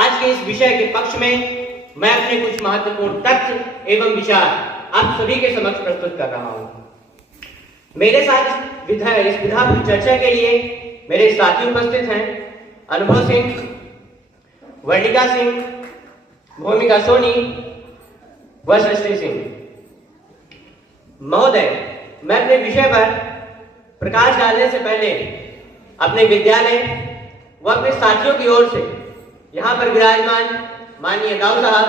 आज के इस विषय के पक्ष में मैं अपने कुछ महत्वपूर्ण तथ्य एवं विचार आप सभी के समक्ष प्रस्तुत कर रहा हूं। मेरे साथ इस विधा पर चर्चा के लिए मेरे साथी उपस्थित हैं अनुभव सिंह, वर्णिका सिंह, भूमिका सोनी व सृष्टि सिंह। महोदय, मैं अपने विषय पर प्रकाश डालने से पहले अपने विद्यालय व अपने साथियों की ओर से यहाँ पर विराजमान माननीय दाऊ साहब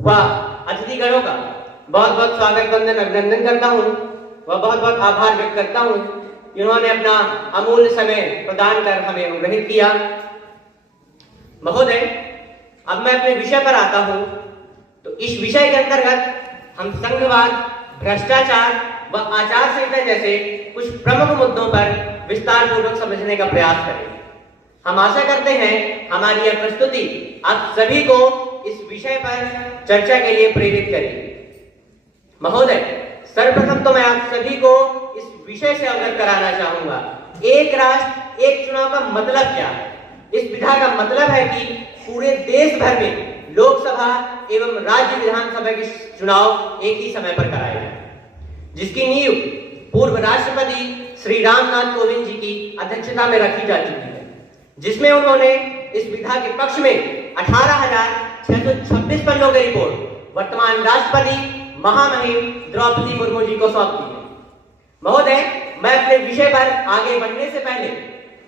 व अतिथिगणों का बहुत बहुत स्वागत वंदन अभिनंदन करता हूँ व बहुत बहुत आभार व्यक्त करता हूँ जिन्होंने अपना अमूल्य समय प्रदान कर हमें अनुग्रहित किया। महोदय, अब मैं अपने विषय पर आता हूँ। तो इस विषय के अंतर्गत हम संघवाद, भ्रष्टाचार व आचार संहिता जैसे कुछ प्रमुख मुद्दों पर विस्तार पूर्वक समझने का प्रयास करेंगे। हम आशा करते हैं हमारी यह प्रस्तुति आप सभी को इस विषय पर चर्चा के लिए प्रेरित करेगी। महोदय, सर्वप्रथम तो मैं आप सभी को इस विषय से अवगत कराना चाहूंगा, एक राष्ट्र एक चुनाव का मतलब क्या है। इस विधा का मतलब है कि पूरे देश भर में लोकसभा एवं राज्य विधानसभा के चुनाव एक ही समय पर कराए जाए, जिसकी नींव पूर्व राष्ट्रपति श्री रामनाथ कोविंद जी की अध्यक्षता में रखी जा चुकी है, जिसमें उन्होंने इस विधा के पक्ष में 18,626 पन्नों की रिपोर्ट वर्तमान राष्ट्रपति महामहिम द्रौपदी मुर्मू जी को सौंप दी है। महोदय, मैं अपने विषय पर आगे बढ़ने से पहले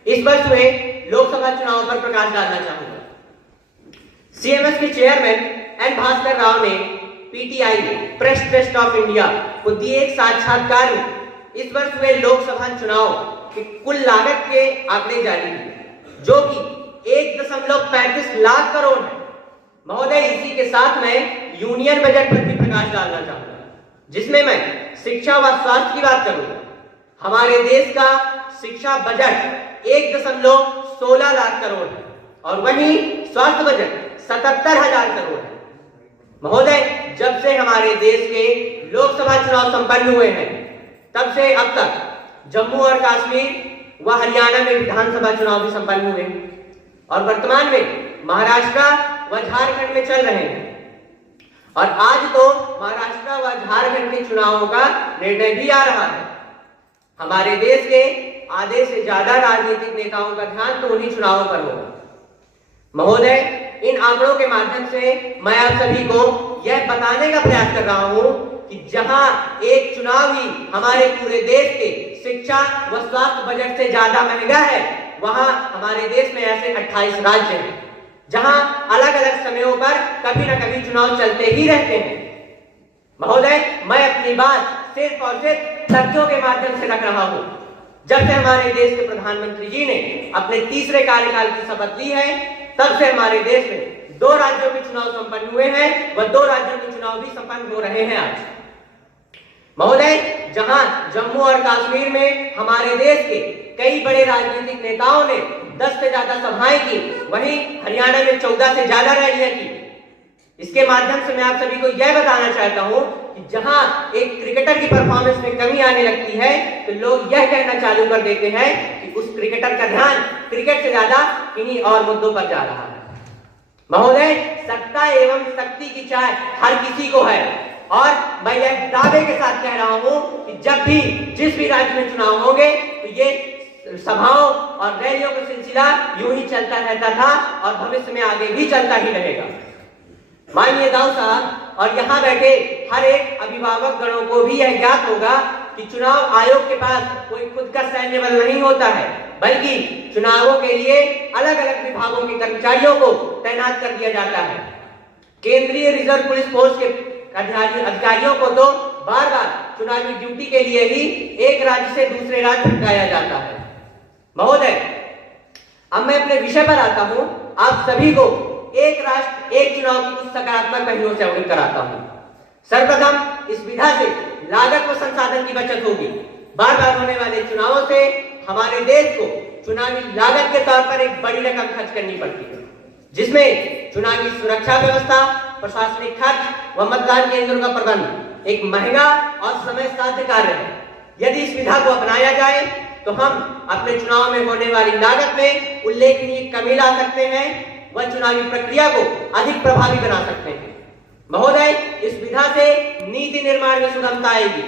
इस वर्ष हुए लोकसभा चुनाव पर प्रकाश डालना चाहूंगा। सीएमएस के चेयरमैन एन भास्कर राव ने PTI press trust of India को दिए एक साक्षात्कार में इस वर्ष हुए लोकसभा चुनाव की कुल लागत के आंकड़े जारी किए, जो कि 1.35 लाख करोड़ है। महोदय, इसी के साथ मैं यूनियन बजट पर भी प्रकाश डालना चाहूंगा, जिसमें मैं शिक्षा व स्वास्थ्य की बात करूंगा। हमारे देश का शिक्षा बजट 1.16 लाख करोड़ है और वहीं स्वास्थ्य बजट 77,000 करोड़ है। महोदय, जब से हमारे देश के लोकसभा चुनाव संपन्न हुए हैं, तब से अब तक जम्मू और कश्मीर व हरियाणा में विधानसभा चुनाव भी संपन्न हुए और वर्तमान में महाराष्ट्र व झारखंड में चल रहे हैं। और आज तो महाराष्ट्र व झारखंड के चुनावों का निर्णय भी आ रहा है। हमारे देश के आधे से ज्यादा राजनीतिक नेताओं का ध्यान तो उन्हीं चुनावों पर होगा। महोदय, इन आंकड़ों के माध्यम से मैं आप सभी को यह बताने का प्रयास कर रहा हूं कि जहां एक चुनाव ही हमारे पूरे देश के शिक्षा व स्वास्थ्य बजट से ज्यादा महंगा है, वहां हमारे देश में ऐसे 28 राज्य हैं जहां अलग अलग समयों पर कभी न कभी चुनाव चलते ही रहते हैं। महोदय, मैं अपनी बात सिर्फ और सिर्फ तथ्यों के माध्यम से रख रहा हूं। जब से हमारे देश के प्रधानमंत्री जी ने अपने तीसरे कार्यकाल की शपथ ली है, तब से हमारे देश में 2 राज्यों के चुनाव संपन्न हुए हैं व 2 राज्यों के चुनाव भी संपन्न हो रहे हैं आज। महोदय, जहां जम्मू और कश्मीर में हमारे देश के कई बड़े राजनीतिक नेताओं ने 10 से ज्यादा सभाएं की, वहीं हरियाणा में 14 से ज्यादा रैलियां की। इसके माध्यम से मैं आप सभी को यह बताना चाहता हूं कि जहां एक क्रिकेटर की परफॉर्मेंस में कमी आने लगती है, तो लोग यह कहना चालू कर देते हैं कि उस क्रिकेटर का ध्यान क्रिकेट से ज्यादा इन्हीं और मुद्दों पर जा रहा है। महोदय, सत्ता एवं शक्ति की चाह हर किसी को है और मैं यह दावे के साथ कह रहा हूं कि जब भी जिस भी राज्य में चुनाव होंगे, तो ये सभाओं और रैलियों का सिलसिला यूं ही चलता रहता था और भविष्य में आगे भी चलता ही रहेगा। माननीय दाऊ साहब और यहाँ बैठे हर एक अभिभावक गणों को भी यह ज्ञात होगा कि चुनाव आयोग के पास कोई खुद का सैन्य बल नहीं होता है, बल्कि चुनावों के लिए अलग अलग विभागों के कर्मचारियों को तैनात कर दिया जाता है। केंद्रीय रिजर्व पुलिस फोर्स के अधिकारियों को तो बार बार चुनावी ड्यूटी के लिए ही एक राज्य से दूसरे राज्य भटकाया जाता है। महोदय, अब मैं अपने विषय पर आता हूं। आप सभी को एक राष्ट्र एक चुनाव की कुछ सकारात्मक पहलुओं से अवगत कराता हूं। सर्वप्रथम, इस विधा से लागत व संसाधन की बचत होगी। बार बार होने वाले चुनावों से हमारे देश को चुनावी लागत के तौर पर एक बड़ी रकम खर्च करनी पड़ती है, जिसमें चुनावी सुरक्षा व्यवस्था, प्रशासनिक खर्च व मतदान केंद्रों का प्रबंध एक महंगा और समय साध्य कार्य है। यदि इस विधा को अपनाया जाए तो हम अपने चुनाव में होने वाली लागत में उल्लेखनीय कमी ला सकते हैं वह चुनावी प्रक्रिया को अधिक प्रभावी बना सकते हैं। महोदय, इस विधा से नीति निर्माण में सुगमता आएगी।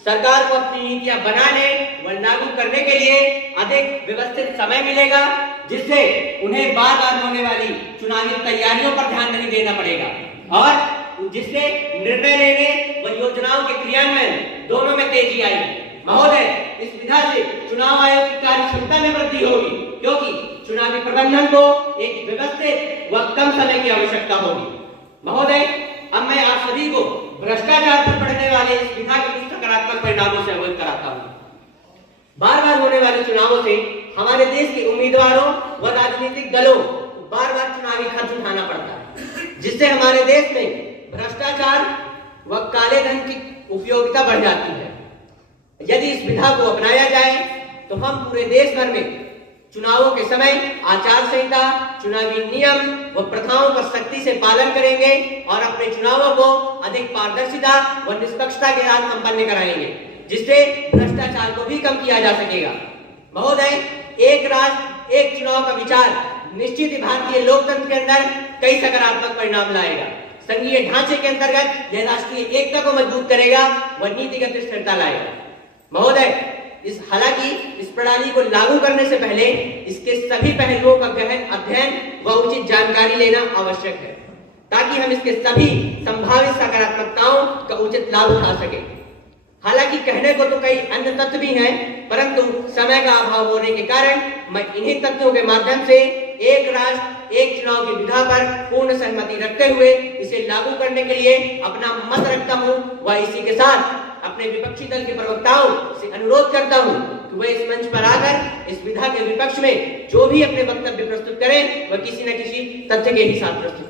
सरकार को अपनी नीतियां बनाने व लागू करने के लिए अधिक व्यवस्थित समय मिलेगा, जिससे उन्हें बार बार होने वाली चुनावी तैयारियों पर ध्यान नहीं देना पड़ेगा और जिससे निर्णय लेने व योजनाओं के क्रियान्वयन दोनों में तेजी आएगी। महोदय, इस विधा से चुनाव आयोग की कार्य क्षमता में वृद्धि होगी, क्योंकि चुनावी प्रबंधन को एक व्यवस्थित व कम समय की आवश्यकता होगी। महोदय, अब मैं आप सभी को भ्रष्टाचार पर पड़ने वाले इस विधा के कुछ सकारात्मक परिणामों से अवगत कराता हूँ। बार बार होने वाले चुनावों से हमारे देश के उम्मीदवारों व राजनीतिक दलों को बार बार चुनावी खर्च उठाना पड़ता है, जिससे हमारे देश में भ्रष्टाचार व काले धन की उपयोगिता बढ़ जाती है। यदि इस विधा को अपनाया जाए तो हम पूरे देश भर में चुनावों के समय आचार संहिता, चुनावी नियम व प्रथाओं का सख्ती से पालन करेंगे और अपने चुनावों को अधिक पारदर्शिता व निष्पक्षता के साथ संपन्न कराएंगे, जिससे भ्रष्टाचार को भी कम किया जा सकेगा। महोदय, एक राष्ट्र एक चुनाव का विचार निश्चित ही भारतीय लोकतंत्र के अंदर कई सकारात्मक परिणाम लाएगा। संघीय ढांचे के अंतर्गत यह राष्ट्रीय एकता को मजबूत करेगा व नीतिगत स्थिरता लाएगा। महोदय, हालांकि इस प्रणाली को लागू करने से पहले इसके सभी पहलुओं का गहन अध्ययन व उचित जानकारी लेना आवश्यक है, ताकि हम इसके सभी संभावित सकारात्मकताओं का उचित लाभ उठा सकें। हालांकि कहने को तो कई अन्य तथ्य भी हैं, परंतु समय का अभाव होने के कारण मैं इन्हीं तथ्यों के माध्यम से एक राष्ट्र एक चुनाव की विधा पर पूर्ण सहमति रखते हुए इसे लागू करने के लिए अपना मत रखता हूं व इसी के साथ अपने विपक्षी दल के प्रवक्ताओं से अनुरोध करता हूं कि वे इस मंच पर आकर इस विधा के विपक्ष में जो भी अपने वक्तव्य प्रस्तुत करें वह किसी न किसी तथ्य के ही साथ प्रस्तुत